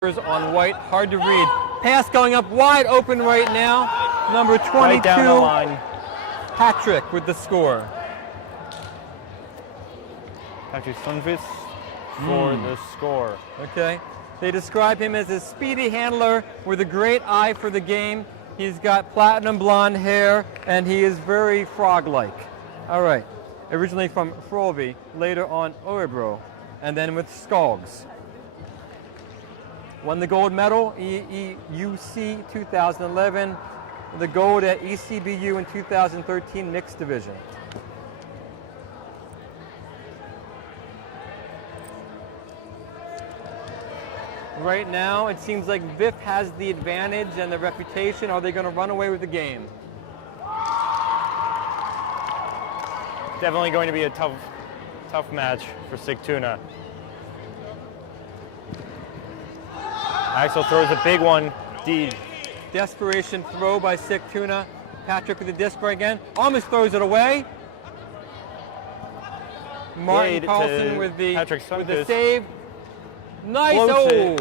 on white, hard to read. Pass going up wide open right now. Number 22, Right down the line. Patrick with the score. Patrick Sundqvist for the score. Okay. They describe him as a speedy handler with a great eye for the game. He's got platinum blonde hair, and he is very frog-like. All right. Originally from Frolvi, later on Örebro, and then with Skogs. Won the gold medal, EEUC 2011, the gold at ECBU in 2013 mixed division. Right now, it seems like VIF has the advantage and the reputation. Are they going to run away with the game? Definitely going to be a tough match for Sigtuna. Axel throws a big one. D. Desperation throw by Sigtuna. Patrick with the disc right again. Almost throws it away. Martin Carlson with the save. Nice. Oh!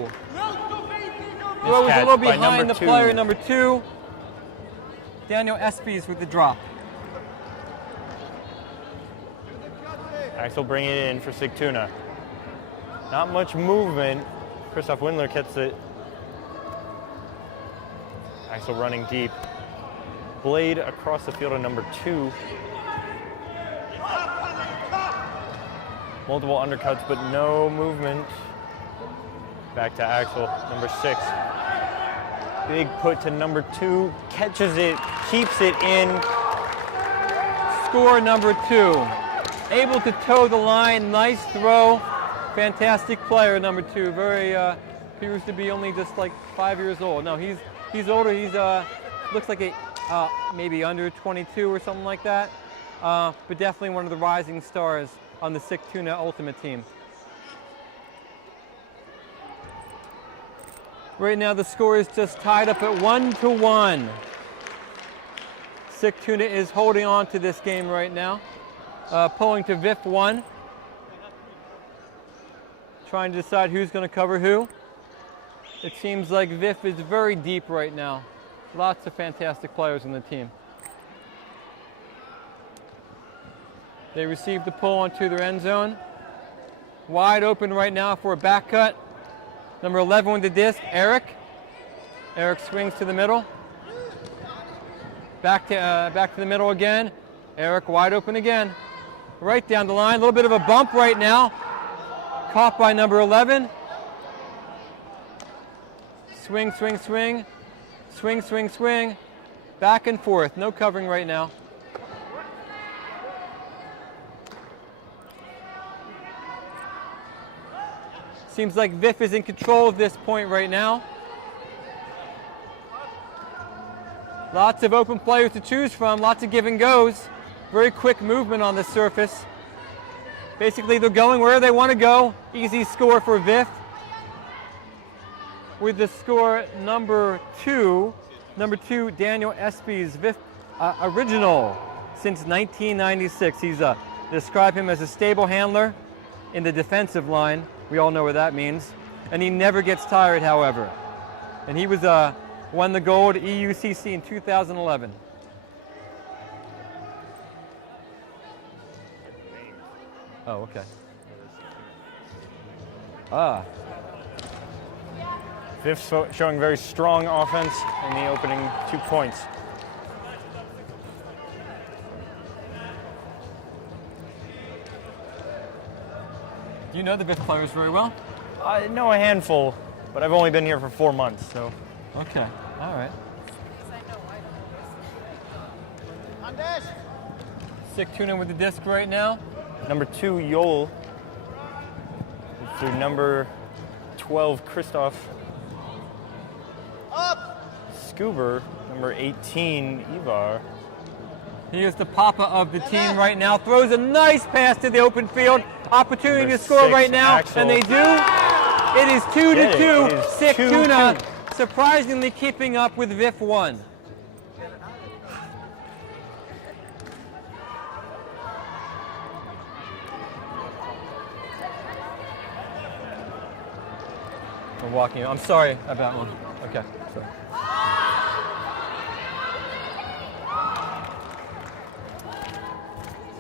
Throw was a little behind the player, number 2. Daniel Espies with the drop. Axel bringing it in for Sigtuna. Not much movement. Christoph Windler gets it. Axel running deep. Blade across the field to number 2. Multiple undercuts, but no movement. Back to Axel, number 6. Big put to number 2. Catches it, keeps it in. Score number 2. Able to toe the line. Nice throw. Fantastic player, number 2. Very appears to be only just like 5 years old. No, he's older. He's looks like maybe under 22 or something like that. But definitely one of the rising stars on the Sigtuna Ultimate team. Right now the score is just tied up at 1-1. Sigtuna is holding on to this game right now. Pulling to VIF 1. Trying to decide who's going to cover who. It seems like VIF is very deep right now. Lots of fantastic players on the team. They received the pull onto their end zone. Wide open right now for a back cut. Number 11 with the disc, Eric. Eric swings to the middle. Back to the middle again. Eric wide open again. Right down the line, a little bit of a bump right now. Caught by number 11. Swing, swing, swing. Swing, swing, swing. Back and forth, no covering right now. Seems like VIF is in control of this point right now. Lots of open players to choose from, lots of give and goes. Very quick movement on the surface. Basically, they're going where they want to go. Easy score for VIF. With the score number 2. Number 2, Daniel Espies, VIF original since 1996. He's describe him as a stable handler in the defensive line. We all know what that means. And he never gets tired, however. And he was won the gold EUCC in 2011. Oh, okay. VIF showing very strong offense in the opening 2 points. Do you know the VIF players very well? I know a handful, but I've only been here for 4 months, so. Okay, all right. Sigtuna with the disc right now. Number 2, Yol. Through number 12, Christoph. Scuber, number 18, Ivar. He is the papa of the team right now. Throws a nice pass to the open field. Opportunity Number to score 6, right now, Axel. and they do. It is 2-2. It is Sigtuna 2-2. surprisingly keeping up with VIF 1. We're walking. I'm sorry about one. Okay. Sorry.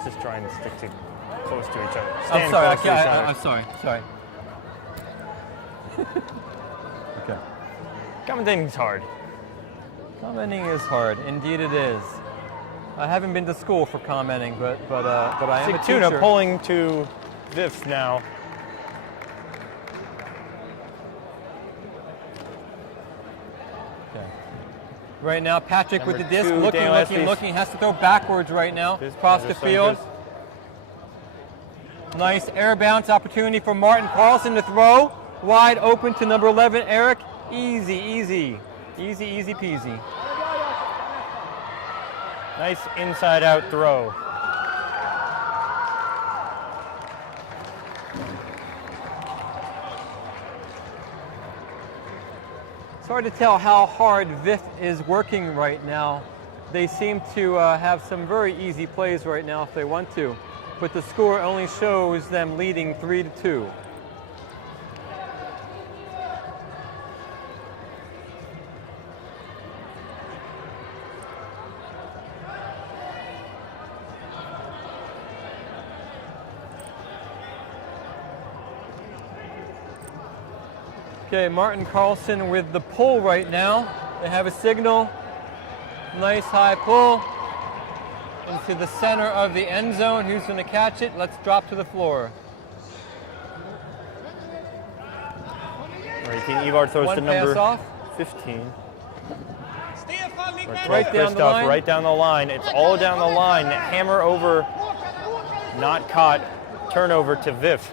Just trying to stick to close to each other. I'm Stand sorry. close to each other. I'm sorry. Sorry. Okay. Commentating's hard. Commenting is hard. Indeed, it is. I haven't been to school for commenting, but I am a teacher. Sigtuna pulling to Vif now. Okay. Right now, Patrick with the Number disc, 2, looking, Daniel looking, Estes. looking. Has to throw backwards right now, across the field. Nice air bounce opportunity for Martin Carlson to throw. Wide open to number 11, Eric. Easy, easy. Easy, easy peasy. Nice inside-out throw. It's hard to tell how hard Vif is working right now. They seem to have some very easy plays right now if they want to, but the score only shows them leading 3-2. Okay, Martin Carlson with the pull right now. They have a signal. Nice high pull into the center of the end zone. Who's going to catch it? Let's drop to the floor. Number 18, Ivar throws One to pass number off. 15. Right down the line. Right down the line. It's all down the line. Hammer over, not caught. Turnover to Vif.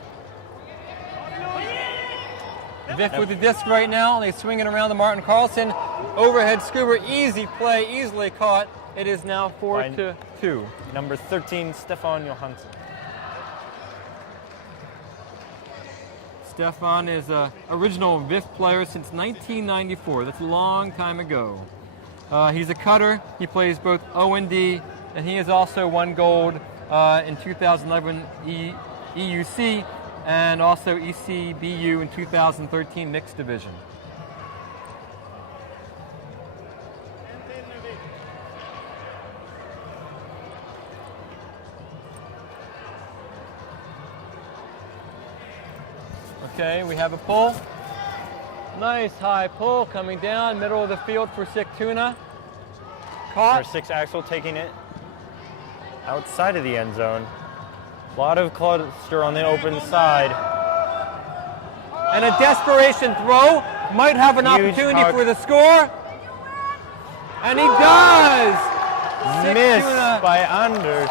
Vif with the disc right now. They swing it around to Martin Carlson. Overhead scuba, easy play, easily caught. It is now 4-2. Number 13, Stefan Johansson. Stefan is an original Vif player since 1994. That's a long time ago. He's a cutter. He plays both O&D, and he has also won gold in 2011 EUC and also ECBU in 2013 mixed division. Okay, we have a pull. Nice high pull coming down, middle of the field for Sigtuna. Caught. Number 6, Axel taking it outside of the end zone. A lot of cluster on the open side. And a desperation throw. Might have an Huge opportunity huck. for the score. And he does! Miss Sigtuna. by Anders.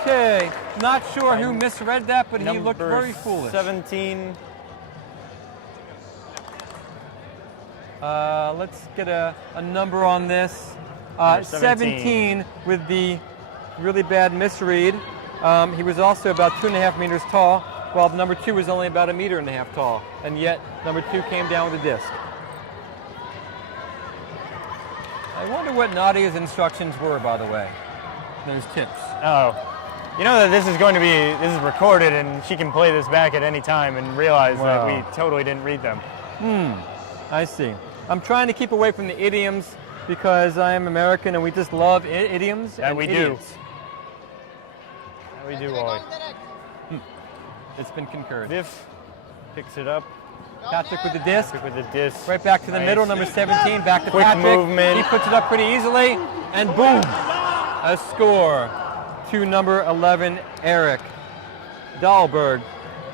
Okay, not sure who misread that, but he looked Number very foolish. 17. Let's get a number on this. Number 17 with the really bad misread. He was also about 2.5 meters tall, while number 2 was only about 1.5 meters tall, and yet number 2 came down with a disc. I wonder what Nadia's instructions were, by the way. Those tips. Oh, you know that this is recorded, and she can play this back at any time and realize that we totally didn't read them. I see. I'm trying to keep away from the idioms because I am American and we just love idioms. That and we idiots. do. That we do, Ollie. It's been concurred. Vif picks it up. Patrick with the disc. With the disc. Right back to the middle, number 17, back to Quick Patrick. movement. He puts it up pretty easily, and boom, a score to number 11, Eric Dahlberg,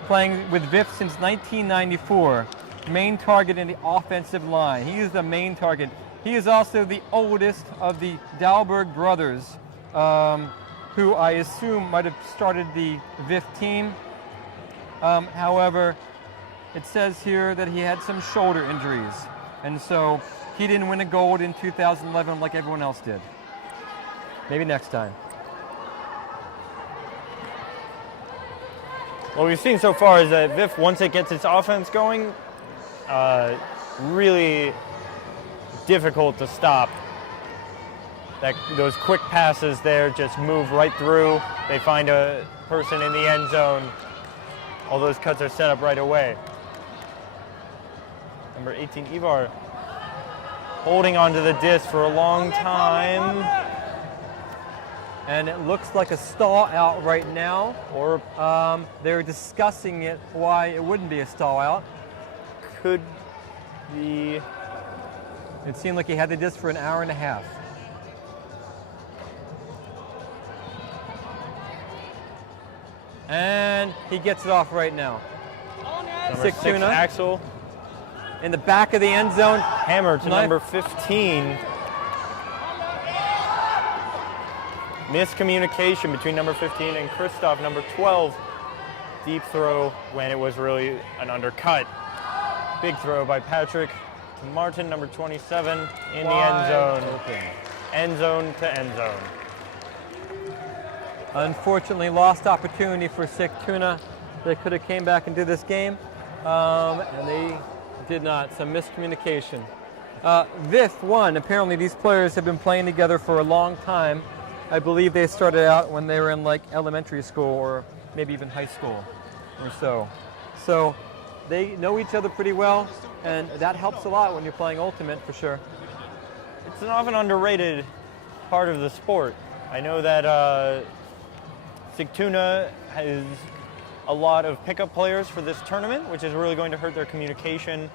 playing with Vif since 1994. Main target in the offensive line. He is the main target. He is also the oldest of the Dahlberg brothers, who I assume might have started the Vif team. However, it says here that he had some shoulder injuries, and so he didn't win a gold in 2011 like everyone else did. Maybe next time. What we've seen so far is that Vif, once it gets its offense going, really difficult to stop. Those quick passes there just move right through. They find a person in the end zone. All those cuts are set up right away. Number 18, Ivar, holding onto the disc for a long time. And it looks like a stall out right now. Or They're discussing it, why it wouldn't be a stall out. could be. It seemed like he had the disc for an hour and a half. And he gets it off right now. Number 6, Sigtuna. Axel. In the back of the end zone. Hammer to Knife. number 15. Miscommunication between number 15 and Christoph, number 12. Deep throw when it was really an undercut. Big throw by Patrick to Martin, number 27, in the end zone. Open. End zone to end zone. Unfortunately, lost opportunity for Sigtuna. They could have came back into this game, and they did not. Some miscommunication. Vif won. Apparently, these players have been playing together for a long time. I believe they started out when they were in like elementary school or maybe even high school or so. So they know each other pretty well, and that helps a lot when you're playing Ultimate for sure. It's an often underrated part of the sport. I know that Sigtuna has a lot of pickup players for this tournament, which is really going to hurt their communication.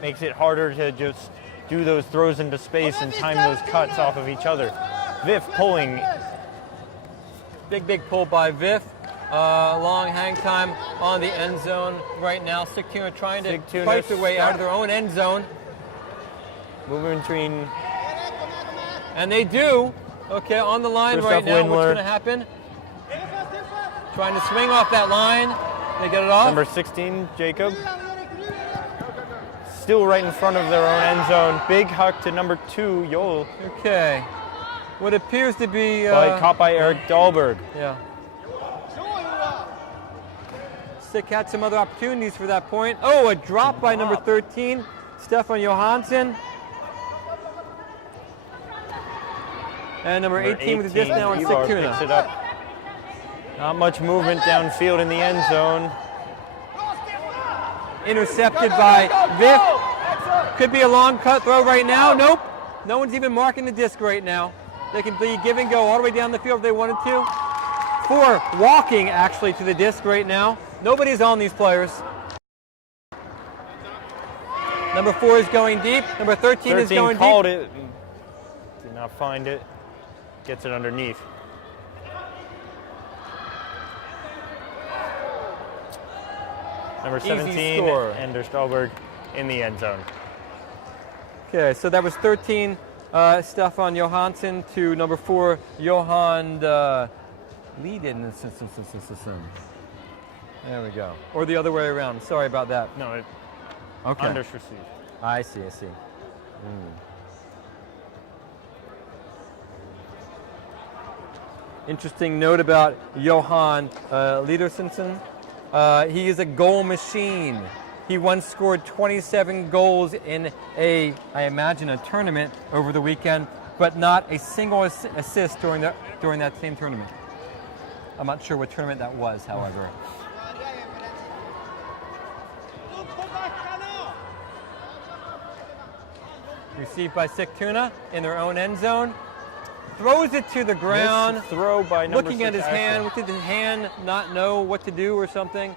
Makes it harder to just do those throws into space and time those cuts off of each other. Vif pulling. Big pull by Vif. Long hang time on the end zone right now. Sigtuna trying to Sigtuna fight their way out of their own end zone. Moving between. And they do. Okay, on the line Christoph right now. What's Windler. going to happen? Trying to swing off that line. They get it off. Number 16, Jacob. Still right in front of their own end zone. Big huck to number 2, Joel. Okay. What appears to be... Caught by Eric Dahlberg. Yeah. Stick had some other opportunities for that point. Oh, a drop by number 13, Stefan Johansson. And number 18 with the disc now on Ivar picks it Sigtuna. up. Not much movement downfield in the end zone. Intercepted by Vif. Could be a long cut throw right now. Nope. No one's even marking the disc right now. They can be give and go all the way down the field if they wanted to. 4 walking actually to the disc right now. Nobody's on these players. Number 4 is going deep. Number 13 is going called deep. it. Did not find it. Gets it underneath. Number 17, score. Anders Dahlberg in the end zone. Okay, so that was 13 Stefan Johansson to number 4 Johan Lieden. There we go. Or the other way around. Sorry about that. No, it Okay. Anders received. I see. Interesting note about Johan Liedersensen. He is a goal machine. He once scored 27 goals in I imagine, a tournament over the weekend, but not a single assist during that same tournament. I'm not sure what tournament that was, however. Received by Sigtuna in their own end zone. Throws it to the ground. Missed throw by number Looking at 6, his hand. Axel. Did his hand not know what to do or something?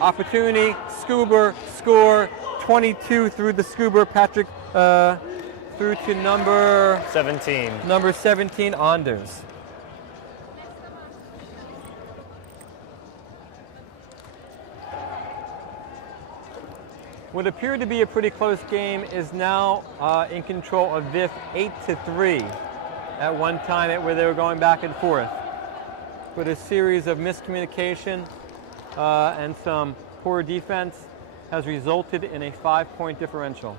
Opportunity. Scuba. Score. 22 through the Scuba. Patrick through to number 17. Number 17, Anders. What appeared to be a pretty close game is now in control of Vif 8-3. At one time where they were going back and forth. But a series of miscommunication and some poor defense has resulted in a 5-point differential.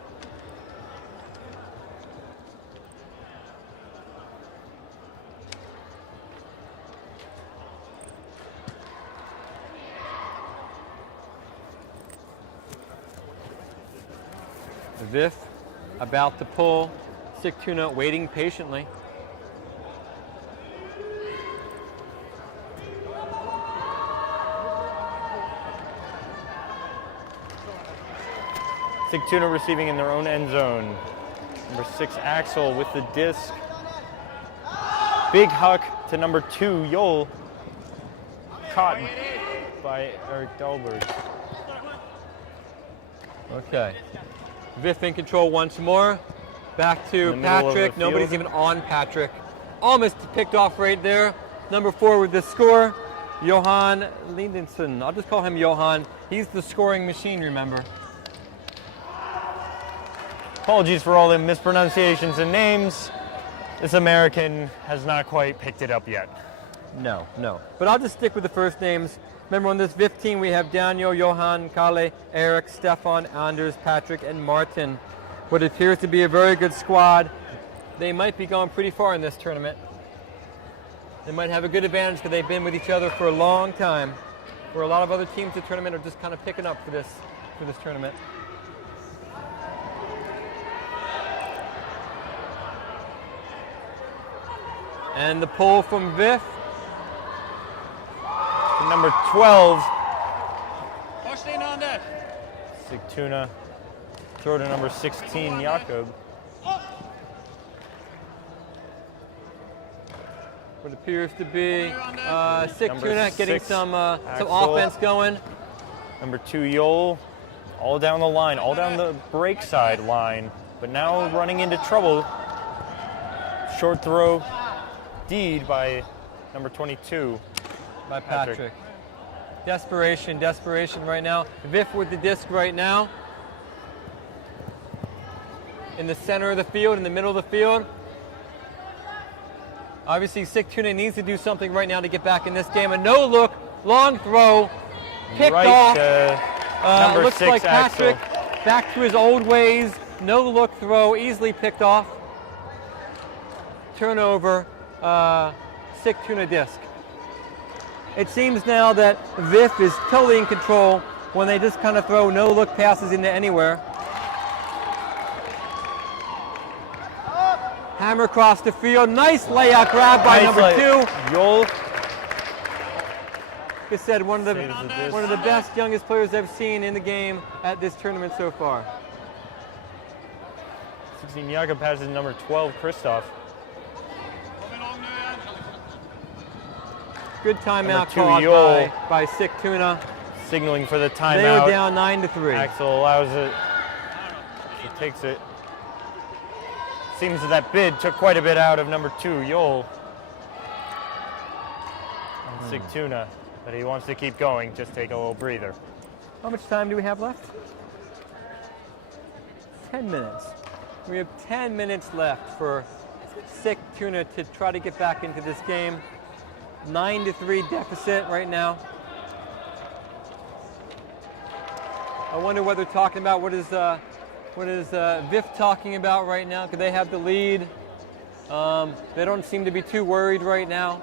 Vif about to pull. Sigtuna waiting patiently. Sigtuna receiving in their own end zone. Number 6, Axel with the disc. Big huck to number 2, Yol. Caught by Eric Dahlberg. Okay. Viff in control once more. Back to In the middle of the Patrick. Nobody's field. even on Patrick. Almost picked off right there. Number 4 with the score, Johan Lindenson. I'll just call him Johan. He's the scoring machine, remember. Apologies for all the mispronunciations and names. This American has not quite picked it up yet. No. But I'll just stick with the first names. Remember, on this Viff team, we have Daniel, Johan, Kalle, Eric, Stefan, Anders, Patrick, and Martin. What appears to be a very good squad. They might be going pretty far in this tournament. They might have a good advantage because they've been with each other for a long time. Where a lot of other teams in the tournament are just kind of picking up for this tournament. And the pull from Viff. Number 12, Sigtuna. Throw to number 16, Jakob. What appears to be Sigtuna getting 6, some Axel. offense going. Number 2, Yol. All down the line, all down the break side line, but now running into trouble. Short throw, deed by number 22. By Patrick. Desperation right now. Viff with the disc right now. In the center of the field, in the middle of the field. Obviously, Sigtuna needs to do something right now to get back in this game. A no-look, long throw, picked off. Number Looks 6, like Patrick Axel. back to his old ways. No-look throw, easily picked off. Turnover, Sigtuna disc. It seems now that Viff is totally in control when they just kind of throw no-look passes into anywhere. Hammer across the field. Nice layout grab by number 2. Yol. Like I said, one of the best, youngest players I've seen in the game at this tournament so far. 16, Jakob passes to number 12, Christoph. Good timeout Number 2, called Yol. by Sigtuna. Signaling for the timeout. They were down 9-3. Axel allows it. He takes it. Seems that bid took quite a bit out of number 2, Yol. Sigtuna, but he wants to keep going. Just take a little breather. How much time do we have left? 10 minutes. We have 10 minutes left for Sigtuna to try to get back into this game. 9-3 deficit right now. I wonder what they're talking about. What is Viff talking about right now? Because they have the lead. They don't seem to be too worried right now.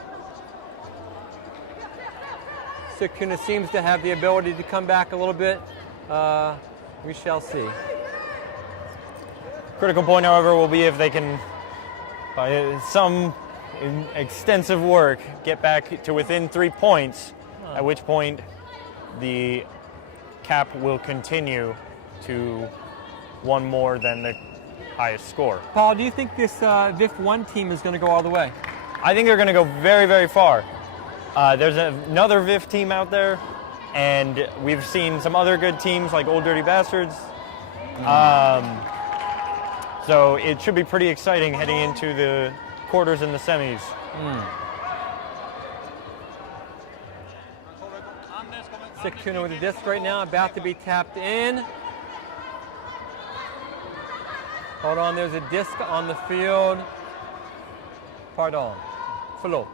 Sigtuna seems to have the ability to come back a little bit. We shall see. Critical point, however, will be if they can, by some extensive work, get back to within 3 points, at which point the cap will continue to one more than the highest score. Paul, do you think this Viff 1 team is going to go all the way? I think they're going to go very, very far. There's another Viff team out there, and we've seen some other good teams like Old Dirty Bastards. So it should be pretty exciting heading into the quarters and the semis. Sigtuna with the disc right now, about to be tapped in. Hold on, there's a disc on the field. Pardon, förlåt.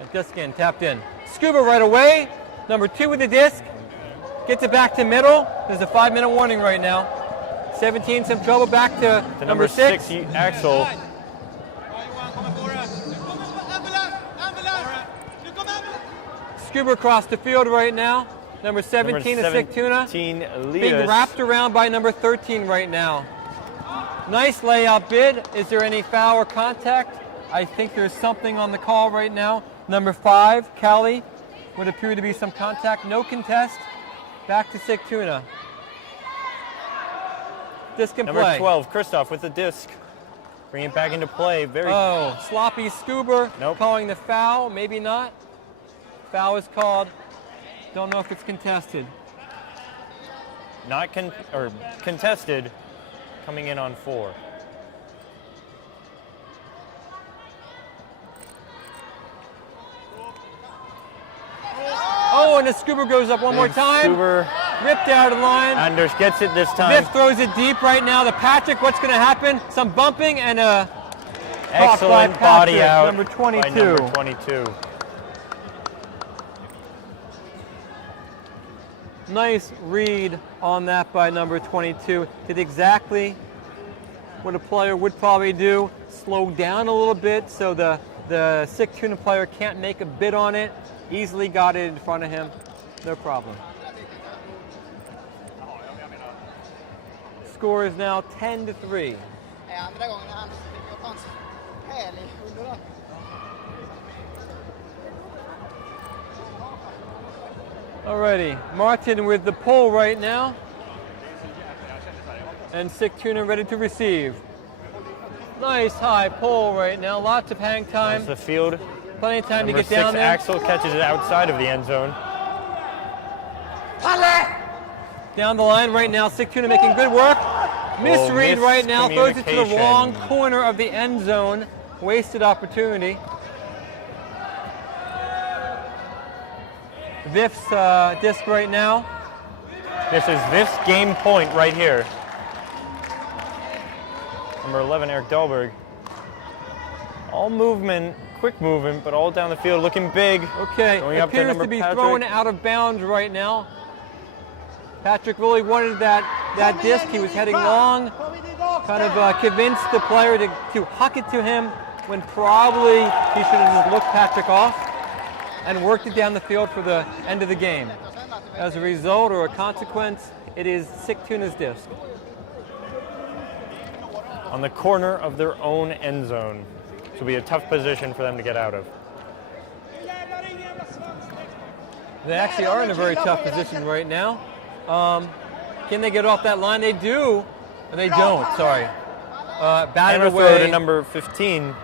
A disc in, tapped in. Scuba right away. Number 2 with the disc. Gets it back to middle. There's a 5-minute warning right now. 17, some trouble back to number 6. Axel. Scuba across the field right now. Number 17 is Sigtuna. Being wrapped around by number 13 right now. Nice layout bid. Is there any foul or contact? I think there's something on the call right now. Number 5, Kalle, would appear to be some contact. No contest. Back to Sigtuna. Disc in Number play. 12, Christoph with the disc. Bring it back into play. Very Oh, sloppy scuba. Nope. Calling the foul. Maybe not. Foul is called. Don't know if it's contested. not contested, coming in on 4. Oh, and the scuba goes up one more time. Scuba. Ripped out of the line. Anders gets it this time. Viff throws it deep right now to Patrick. What's going to happen? Some bumping and a Excellent caught by body Patrick, out number 22. by number 22. Nice read on that by number 22. Did exactly what a player would probably do. Slow down a little bit so the Sigtuna player can't make a bid on it. Easily got it in front of him. No problem. Score is now 10-3. Alrighty, Martin with the pull right now. And Sigtuna ready to receive. Nice high pull right now, lots of hang time. That's the field. Plenty of time Number to get down 6, there. Axel catches it outside of the end zone. Down the line right now, Sigtuna making good work. Misread right now, throws it to the wrong miscommunication. corner of the end zone. Wasted opportunity. Viff's disc right now. This is Viff's game point right here. Number 11, Eric Dahlberg. All movement, quick movement, but all down the field, looking big. Okay, Going up to appears number to be Patrick. thrown out of bounds right now. Patrick really wanted that disc. He was heading long. Kind of convinced the player to huck it to him when probably he should have just looked Patrick off and worked it down the field for the end of the game. As a result or a consequence, it is Sigtuna's disc. On the corner of their own end zone. This will be a tough position for them to get out of. They actually are in a very tough position right now. Can they get off that line? They do. Or they don't, sorry. Batted And a throw to away. number 15.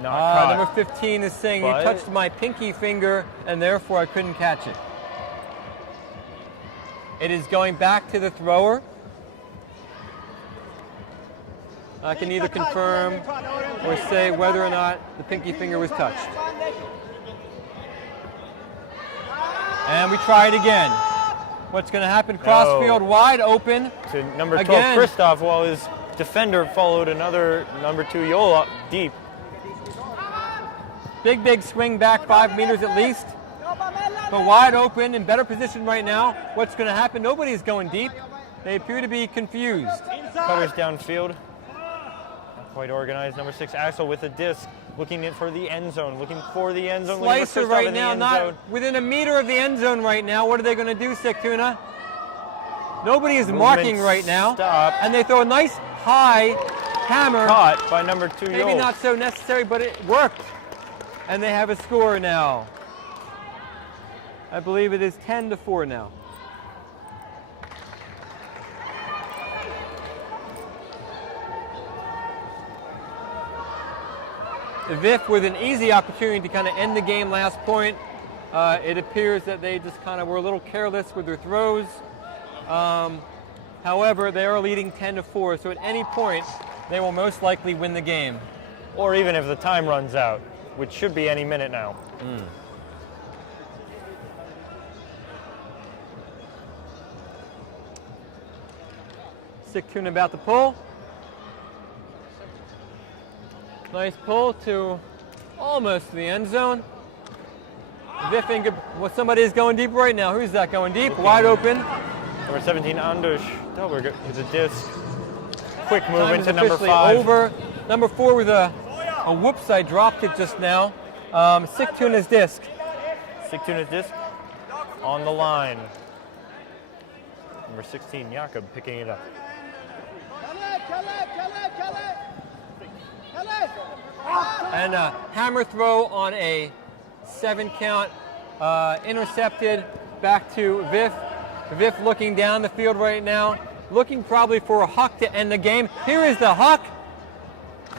Not caught. Number 15 is saying, But- you touched my pinky finger and therefore I couldn't catch it. It is going back to the thrower. I can either confirm or say whether or not the pinky finger was touched. And we try it again. What's going to happen? Crossfield wide open. To number 12, Again. Christoph, while his defender followed another number 2, Yola, deep. Big swing back 5 meters at least. But wide open, in better position right now. What's going to happen? Nobody's going deep. They appear to be confused. Cutters downfield. Not quite organized. Number 6, Axel with a disc. Looking in for the end zone. Looking for the end zone. Looking for Slicer Christoph right in the now, end not zone. within a meter of the end zone right now. What are they going to do, Sigtuna? Nobody is Movement marking right now. stop. And they throw a nice high hammer. Caught by number 2, Maybe Yola. not so necessary, but it worked. And they have a score now. I believe it is 10-4 now. Viff with an easy opportunity to kind of end the game last point. It appears that they just kind of were a little careless with their throws. However, they are leading 10-4, so at any point, they will most likely win the game. Or even if the time runs out, which should be any minute now. Sigtuna about to pull. Nice pull to almost the end zone. Viff, well, somebody is going deep right now. Who's that going deep? Wide open. Number 17, Anders Dahlberg with a disc. Quick Time movement is to number officially 5. over. Number 4 with a whoops, I dropped it just now. Sigtuna's disc. Sigtuna's disc on the line. Number 16, Jakob picking it up. And a hammer throw on a 7 count. Intercepted back to Viff. Viff looking down the field right now. looking probably for a huck to end the game. Here is the huck.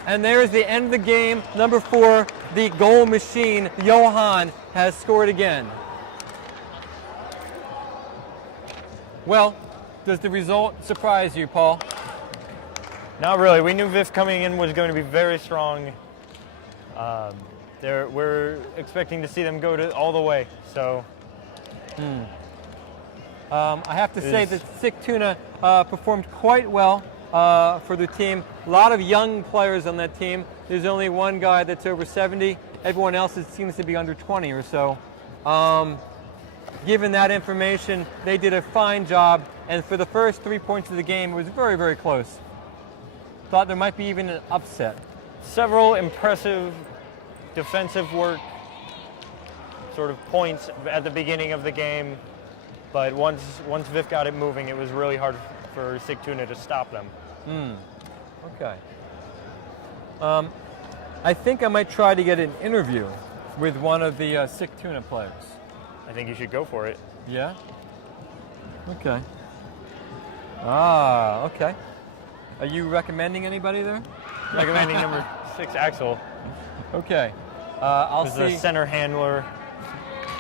And there's the end of the game. Number 4, the goal machine, Johan, has scored again. Well, does the result surprise you, Paul? Not really. We knew VIF coming in was going to be very strong. We're expecting to see them go all the way. So, I have to say that Sigtuna performed quite well for the team. A lot of young players on that team. There's only one guy that's over 70. Everyone else seems to be under 20 or so. Given that information, they did a fine job. And for the first 3 points of the game, it was very, very close. Thought there might be even an upset. Several impressive defensive work sort of points at the beginning of the game. But once VIF got it moving, it was really hard for Sigtuna to stop them. Okay. I think I might try to get an interview with one of the Sigtuna players. I think you should go for it. Yeah? Okay. Okay. Are you recommending anybody there? Recommending number 6, Axel. Okay. I'll see. The center handler.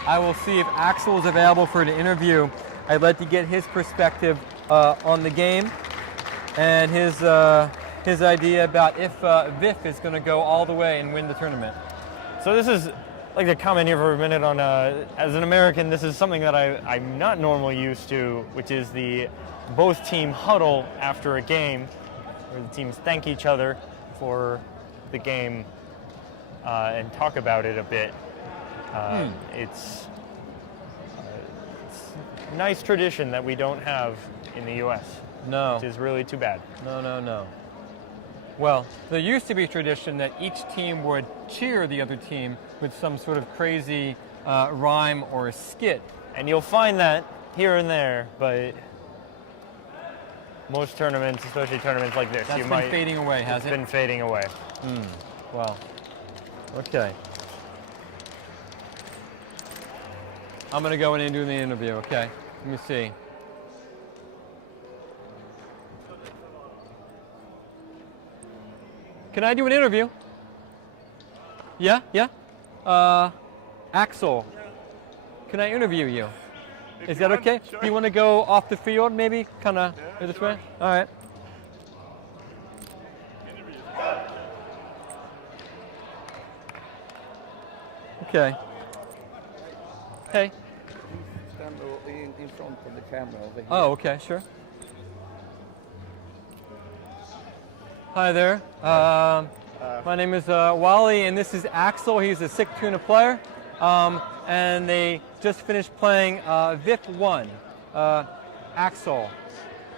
I will see if Axel is available for an interview. I'd like to get his perspective on the game and his idea about if VIF is going to go all the way and win the tournament. So this is, I'd like to comment here for a minute on, as an American, this is something that I'm not normally used to, which is the both team huddle after a game, where the teams thank each other for the game and talk about it a bit. It's a nice tradition that we don't have in the U.S. No. Which is really too bad. No. Well, there used to be a tradition that each team would cheer the other team with some sort of crazy rhyme or a skit. And you'll find that here and there, but most tournaments, especially tournaments like this, That's been fading away, has it? It's been fading away. Well, okay. I'm going to go in and do the interview, okay? Let me see. Can I do an interview? Yeah? Axel, can I interview you? Is that okay? Sure. Do you want to go off the field maybe? Kind of this way? All right. Okay. Hey. Stand in front of the camera over here. Oh, okay, sure. Hi there. My name is Wally, and this is Axel. He's a Sigtuna player, and they just finished playing VIF 1. Axel,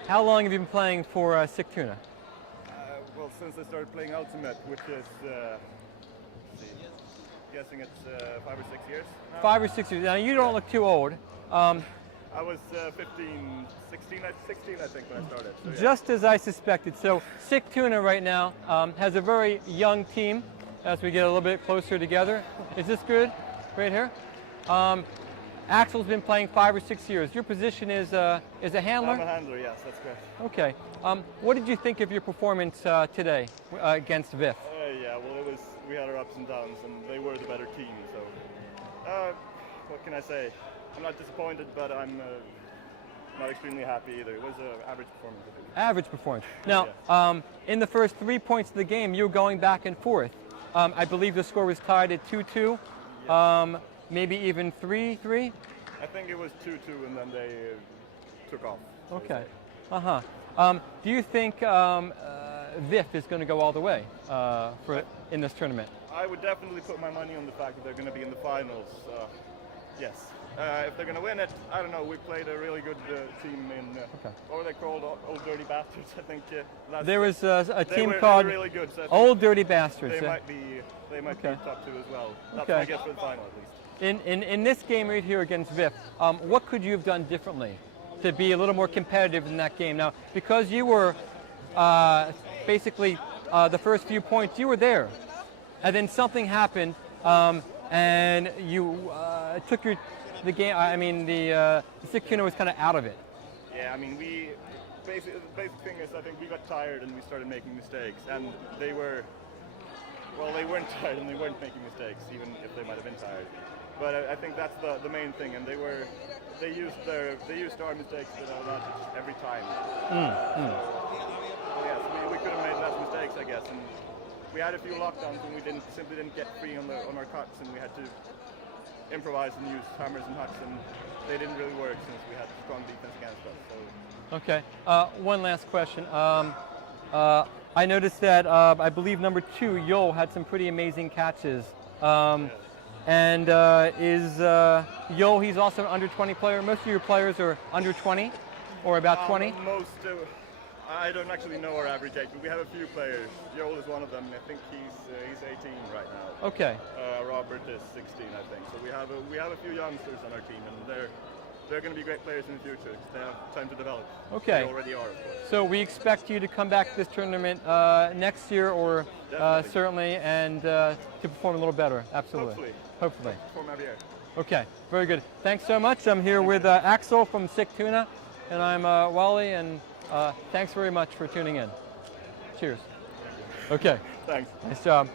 how long have you been playing for Sigtuna? Well, since I started playing Ultimate, which is, guessing it's 5 or 6 years now. 5 or 6 years. Now, you don't look too old. I was 16, I think, when I started. So, yeah. Just as I suspected. So Sigtuna right now has a very young team as we get a little bit closer together. Is this good? Right here? Axel's been playing 5 or 6 years. Your position is a handler? I'm a handler, yes, that's correct. Okay. What did you think of your performance today against VIF? Yeah, well, we had our ups and downs, and they were the better team, so what can I say? I'm not disappointed, but I'm not extremely happy either. It was an average performance, I think. Average performance. Now, in the first 3 points of the game, you were going back and forth. I believe the score was tied at 2-2, Yes. maybe even 3-3? I think it was 2-2, and then they took off. Okay. Do you think VIF is going to go all the way in this tournament? I would definitely put my money on the fact that they're going to be in the finals. Yes. If they're going to win it, I don't know. We played a really good team in, what were they called? Old Dirty Bastards, I think. There was a they team were called really good, so Old Dirty Bastards. they might be top 2 as well. That's Okay. my guess for the final, at least. In this game right here against VIF, what could you have done differently to be a little more competitive in that game? Now, because you were basically the first few points, you were there, and then something happened, and you took the game. I mean, the Sigtuna was kind of out of it. Yeah, I mean, we basic thing is I think we got tired and we started making mistakes, and they weren't tired and they weren't making mistakes, even if they might have been tired. But I think that's the main thing, and they used our mistakes to their advantage every time. So, yes, we could have made less mistakes, I guess, and we had a few lockdowns and we simply didn't get free on our cuts, and we had to improvise and use hammers and hucks, and they didn't really work since we had strong defense against us. So. Okay. One last question. I noticed that I believe number 2, Yo, had some pretty amazing catches. And is Yo, he's also an under 20 player. Most of your players are under 20 or about 20? I don't actually know our average age, but we have a few players. Joel is one of them. I think he's 18 right now. Okay. Robert is 16, I think. So we have a few youngsters on our team, and they're going to be great players in the future because they have time to develop. Okay. They already are, of course. So we expect you to come back to this tournament next year, or certainly, and to perform a little better. Absolutely. Hopefully. Perform every year. Okay. Very good. Thanks so much. I'm here with Axel from Sigtuna, and I'm Wally, and thanks very much for tuning in. Cheers. Okay. Thanks. Nice job.